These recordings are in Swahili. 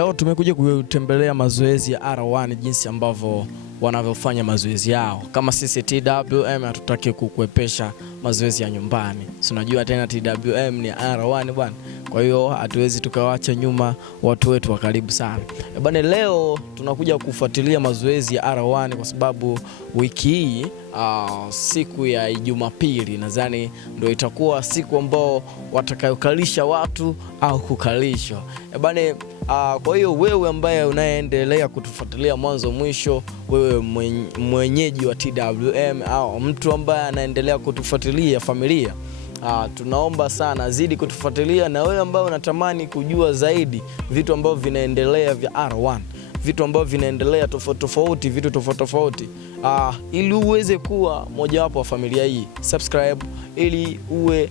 Leo tumekuja kutembelea mazoezi ya R1, jinsi ambavyo wanavyofanya mazoezi yao. Kama sisi TWM hatutaki kukuepesha mazoezi ya nyumbani. Unajua tena TWM ni R1 bwana. Kwa hiyo hatuwezi tukawaacha nyuma watu wetu wa karibu sana. Bwana, leo tunakuja kufuatilia mazoezi ya R1 kwa sababu wiki hii siku ya Jumapili nadhani ndio itakuwa siku ambao watakayokalisha watu au kukalishwa. Bwana, kwa hiyo wewe ambaye unaendelea kutufuatilia mwanzo mwisho, wewe mwenyeji wa TWM au mtu ambaye anaendelea kutufuatilia familia, tunaomba sana zidi kutufuatilia, na wewe ambaye unatamani kujua zaidi vitu ambavyo vinaendelea vya R1, vitu ambavyo vinaendelea vitu tofauti, ili uweze kuwa mojawapo wa familia hii, subscribe ili uwe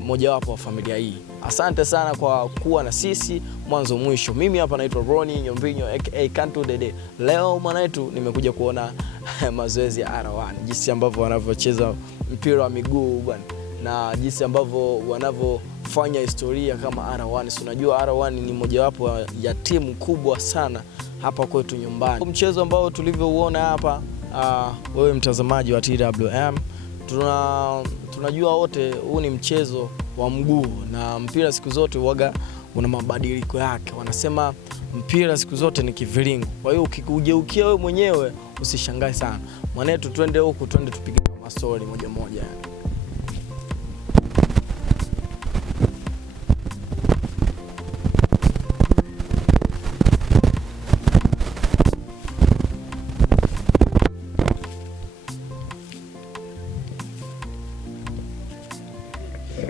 mojawapo wa familia hii. Asante sana kwa kuwa na sisi mwanzo mwisho. Mimi hapa naitwa Ronnie Nyombinyo aka Kantu Dede. Leo mwanaitu nimekuja kuona mazoezi ya R1, jinsi ambavyo wanavyocheza mpira wa miguu bwana, na jinsi ambavyo wanavyofanya historia kama R1. Unajua R1 ni mojawapo ya timu kubwa sana hapa kwetu nyumbani. Mchezo ambao tulivyouona hapa, wewe mtazamaji wa TWM, tunajua wote huu ni mchezo wa mguu, na mpira siku zote huaga una mabadiliko yake. Wanasema mpira siku zote ni kiviringo. Kwa hiyo ukikugeukia wewe mwenyewe usishangae sana. Mwanetu, twende huku, twende tupige mastori moja moja.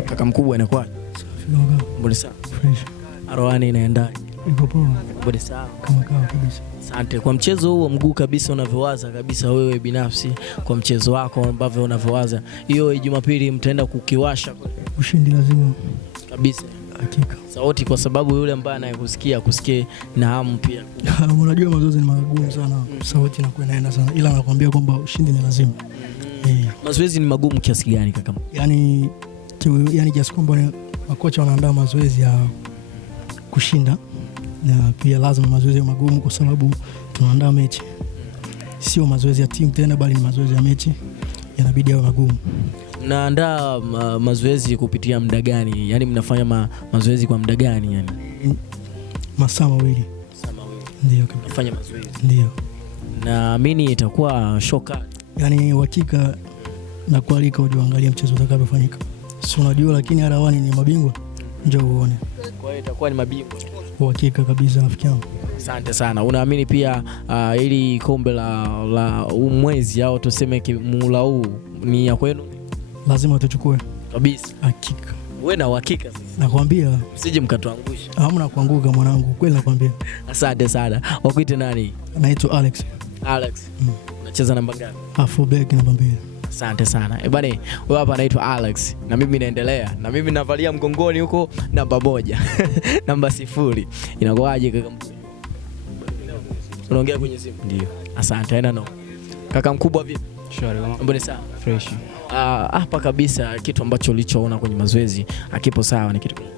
Kaka mkubwa, inakuwa safi baba? Mbona sana Fresh. R1 inaenda? Iko poa. Mbona sana? Kama kabisa. Asante. Kwa mchezo huu wa mguu kabisa, unavyowaza kabisa wewe binafsi, kwa mchezo wako ambavyo unavyowaza, hiyo Jumapili mtaenda kukiwasha ushindi lazima kabisa? Hakika. Sauti, kwa sababu yule ambaye anayekusikia kusikie na hamu pia. Unajua mazoezi ni magumu sana. Sauti inaenda sana, ila nakwambia kwamba ushindi ni lazima. Mazoezi ni magumu kiasi gani kaka? Yani kiasi kwamba makocha wanaandaa mazoezi ya kushinda, na pia lazima mazoezi ya magumu kwa sababu tunaandaa mechi. Sio mazoezi ya timu tena, bali ni mazoezi ya mechi, yanabidi yawe magumu. Mnaandaa mazoezi kupitia muda gani? Yani mnafanya mazoezi kwa muda gani yani? Masaa mawili. Ndio mnafanya mazoezi. Ndio. Naamini itakuwa shoka. Yani uhakika na kualika ujiangalie mchezo utakavyofanyika. Si unajua, lakini R1 ni mabingwa, njoo uone. Kwa hiyo itakuwa ni mabingwa. Uhakika kabisa rafiki yangu. Asante sana. Unaamini pia ili kombe la mwezi au tuseme mula huu ni ya kwenu? Lazima tuchukue kabisa. Hakika. Wewe na uhakika sasa? Nakwambia. Usije mkatuangusha. Hamna kuanguka mwanangu, kweli nakwambia. Asante sana. Wakuite nani? Naitwa Alex. Alex. Unacheza namba ngapi? Fullback namba 2. Asante sana. Bwana, wewe hapa anaitwa Alex na mimi naendelea. Na mimi navalia mgongoni huko namba 1. Namba 0. Inakuaje kaka mkubwa? Unaongea kwenye simu? Ndio. Asante. No. Kaka mkubwa vipi? Shwari kama. Mbona sawa? Fresh. Hapa kabisa kitu ambacho ulichoona kwenye mazoezi akipo sawa ni kitu gani?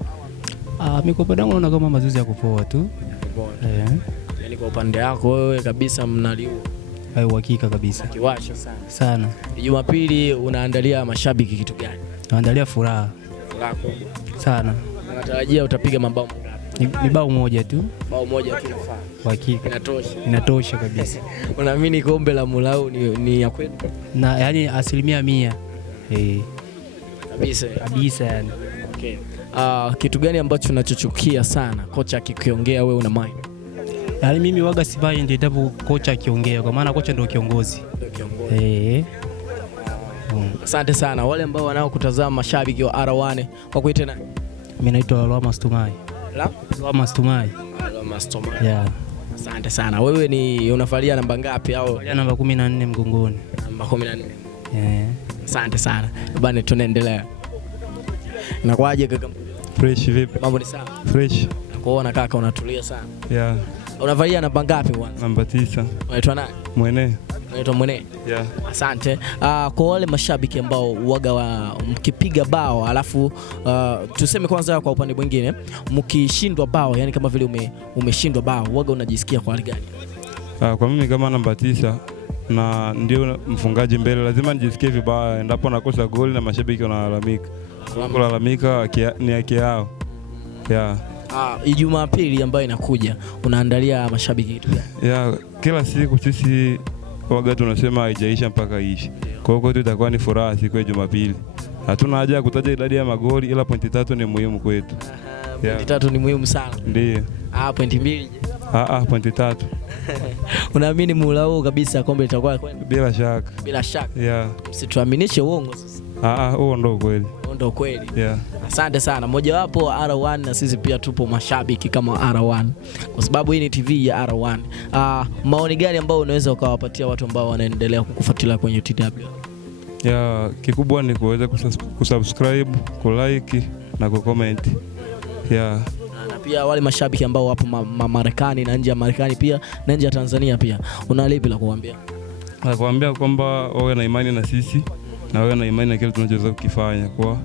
Mimi kwa upande wangu naona kama mazoezi ya kupoa tu. Yaani kwa upande wako wewe kabisa mnaliua. Uhakika kabisa. Kiwasha sana. Jumapili unaandalia mashabiki kitu gani? Naandalia furaha. Furaha kubwa sana. Natarajia utapiga mabao mangapi? Ni bao moja tu. Bao moja tu inafaa. Uhakika. Inatosha kabisa. Unaamini kombe la Mulau ni ya kwenu? Na yani 100%. Kabisa yani. Okay. Kitu gani ambacho unachochukia sana kocha akikiongea wewe una mind? Yaani mimi waga sivai ndio tabu kocha akiongea, kwa maana kocha ndio kiongozi. Asante sana. Wale ambao wanaokutazama mashabiki wa R1 kwa kuita nani? Mimi naitwa Lwama Stumai. Lwama Stumai. Yeah. Asante sana. Wewe ni unafalia namba ngapi au? Namba 14 mgongoni. Namba 14. Asante sana. Bwana, tunaendelea. Inakuaje kaka? Fresh vipi? Mambo ni sawa? Fresh. Nakuona kaka unatulia sana. Yeah. Unavalia namba ngapi kwanza? Namba 9. Unaitwa nani? Mwene. Naitwa Mwene. Yeah. Asante. Kwa wale mashabiki ambao waga mkipiga bao alafu tuseme kwanza kwa upande mwingine mkishindwa bao, yani kama vile umeshindwa bao, waga unajisikia kwa hali gani? Kwa mimi kama namba 9 na ndio mfungaji mbele, lazima nijisikie vibaya endapo nakosa goli na mashabiki wanalalamika. Kulalamika ni haki yao. Yeah. Ijumaa pili ambayo inakuja unaandalia mashabiki kitu gani? Yeah, kila siku sisi waga tunasema haijaisha mpaka iishe. Kwa hiyo kwetu itakuwa ni furaha siku ya Jumapili. Hatuna haja ya kutaja idadi ya magoli, ila pointi 3 ni muhimu kwetu. Pointi 3 ni muhimu sana. Ndio. Pointi 2. Pointi 3. Unaamini muhula huu kabisa kombe litakuwa kwenu? Bila shaka. Bila shaka. Yeah. Msituaminishe uongo sasa. Huo ndo kweli. Huo ndo kweli. Yeah. Asante sana. Mojawapo wa R1 na sisi pia tupo mashabiki kama R1. Kwa sababu hii ni TV ya R1. Maoni gani ambao unaweza ukawapatia watu ambao wanaendelea kukufuatilia kwenye TW? Yeah, kikubwa ni kuweza kusubscribe, kulike na kucomment. Yeah. Na pia wale mashabiki ambao wapo Marekani na nje ya Marekani pia na nje ya Tanzania pia, una lipi la kuambia? Nakuambia kwamba wawe na imani na sisi na wawe na imani na kile tunachoweza kukifanya kwa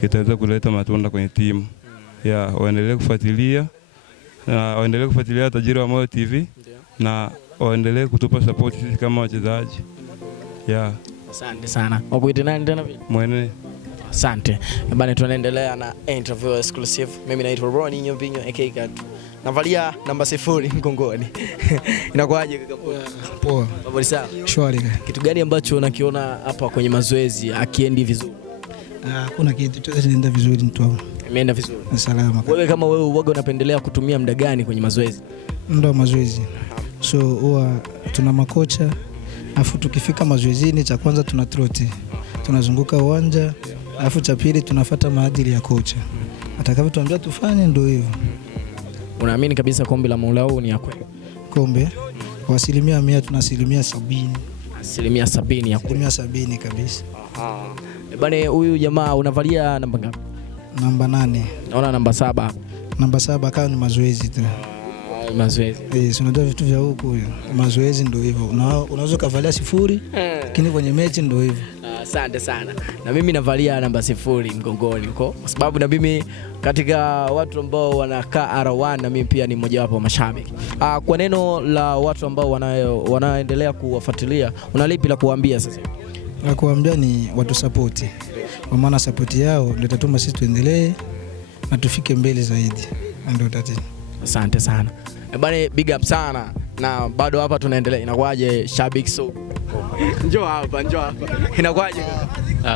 kitaweza kuleta matunda kwenye timu. Yeah, waendelee kufuatilia na waendelee kufuatilia Tajiri wa Moyo TV na waendelee kutupa support sisi kama wachezaji. Yeah. Asante sana. Wakuite nani tena vile? Mwene. Asante. Bana, tunaendelea na interview exclusive. Mimi naitwa Ronnie Nyombinyo aka Katu. Navalia namba 0 mgongoni. Inakuaje kaka? Poa. Mambo sawa? Shwari. Kitu gani ambacho unakiona hapa kwenye mazoezi akiendi vizuri? Kuna kitu chote kinaenda vizuri mtu. Imeenda vizuri. Salama. Wewe kama wewe uoga unapendelea kutumia muda gani kwenye mazoezi? Ndio mazoezi. So huwa tuna makocha. Alafu tukifika mazoezini cha kwanza tuna troti. Tunazunguka uwanja. Alafu cha pili tunafuata maadili ya kocha. Atakavyotuambia tufanye ndio hivyo. Unaamini kabisa kombe la muhula huu ni ya kweli? Kombe kwa 100% tuna 70%. 70% ya kweli. 70% kabisa. Bane, huyu jamaa unavalia namba ngapi? Namba 8. Naona namba 7. Namba 7 kama ni mazoezi tu. Mazoezi. Unajua vitu vya huko mazoezi ndio hivyo. Unaweza kuvalia 0 lakini kwenye mechi ndio hivyo. Asante sana. Na mimi navalia namba 0 mgongoni huko kwa sababu na mimi katika watu ambao wanakaa R1 na mimi pia ni mmoja wapo wa mashabiki. Kwa neno la watu ambao wanaendelea kuwafuatilia, unalipi la kuambia sasa? La kuambia ni watu support. Kwa maana support yao ndio itatuma sisi tuendelee na tufike mbele zaidi. Ndio tatizo. Asante sana. Bana, big up sana. Na bado hapa tunaendelea. Inakuaje shabiki so? Njoo hapa. Inakuaje?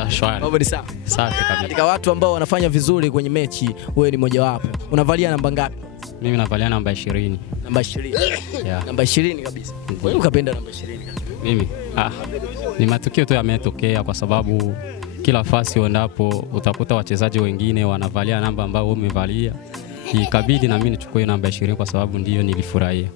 Shwari. Mambo ni sawa? Safi kabisa. Katika watu ambao wanafanya vizuri kwenye mechi, wewe ni mmoja wapo. Unavalia namba ngapi? Mimi navalia namba 20. Namba 20. Yeah. Namba 20 kabisa. Wewe ukapenda namba 20 kabisa. Mimi ni matukio tu yametokea kwa sababu kila fasi uendapo utakuta wachezaji wengine wanavalia namba ambayo wewe umevalia. Ikabidi na mimi nichukue namba 20 kwa sababu ndio nilifurahia.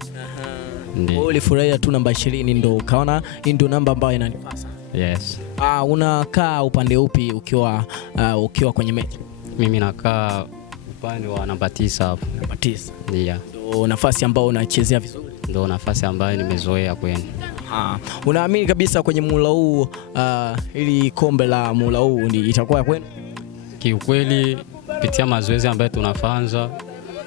Wewe ulifurahia tu namba 20 ndio ukaona hii ndio namba ambayo inanipasa. Yes. Unakaa upande upi ukiwa kwenye mechi? Mimi nakaa upande wa namba 9 hapo. Namba 9. Ndio. Ndio nafasi ambayo unachezea vizuri. Ndio nafasi ambayo nimezoea kwenu. Unaamini kabisa kwenye muhula huu ili kombe la muhula huu itakuwa kwenu? Kiukweli kupitia mazoezi ambayo tunafanza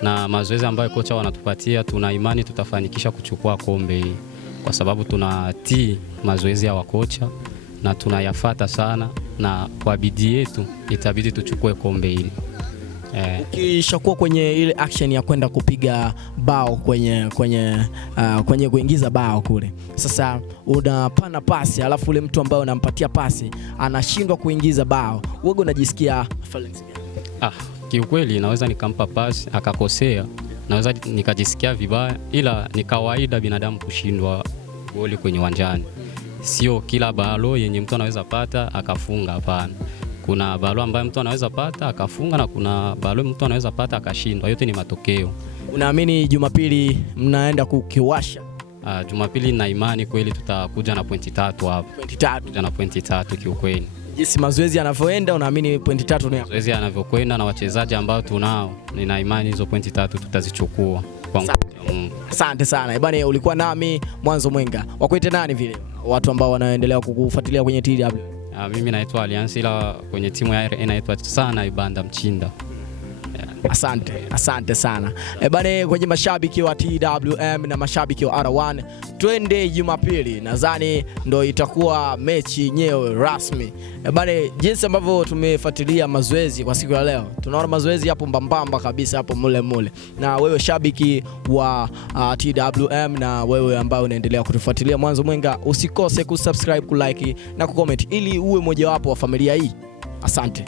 na mazoezi ambayo kocha wanatupatia, tuna imani tutafanikisha kuchukua kombe hili kwa sababu tunatii mazoezi ya wakocha na tunayafuata sana, na kwa bidii yetu itabidi tuchukue kombe hili. Ukishakuwa kwenye ile action ya kwenda kupiga bao kwenye kuingiza bao kule, sasa unapana pasi alafu ule mtu ambaye unampatia pasi anashindwa kuingiza bao, wewe unajisikia feelings gani? Kiukweli naweza nikampa pasi akakosea, naweza nikajisikia vibaya, ila ni kawaida binadamu kushindwa goli kwenye uwanjani. Sio kila balo yenye mtu anaweza pata akafunga, hapana. Kuna balo ambayo mtu anaweza pata akafunga na kuna balo mtu anaweza pata akashindwa. Yote ni matokeo. Unaamini Jumapili mnaenda kukiwasha? Jumapili na imani kweli tutakuja na pointi 3 hapo. Pointi 3. Kuja na pointi 3 kiukweli. Jinsi mazoezi yanavyoenda unaamini pointi 3 ni? Mazoezi yanavyokwenda na wachezaji ambao tunao, nina imani hizo pointi 3 tutazichukua. Asante sana. Bwana, ulikuwa nami Mwanzo Mwenga. Wakuite nani vile? watu ambao wanaendelea kukufuatilia kwenye TW? Mimi naitwa Alliance, ila kwenye timu ya RN naitwa sana Ibanda Mchinda. Asante sana. Bane, kwenye mashabiki wa TWM na mashabiki wa R1, twende Jumapili. Nadhani ndo itakuwa mechi yenyewe rasmi. Bane, jinsi ambavyo tumefuatilia mazoezi kwa siku ya leo, tunaona mazoezi hapo mbambamba kabisa hapo mule. Na wewe shabiki wa TWM na wewe ambao unaendelea kutufuatilia mwanzo mwenga, usikose kusubscribe, kulike na kucomment ili uwe mojawapo wa familia hii. Asante.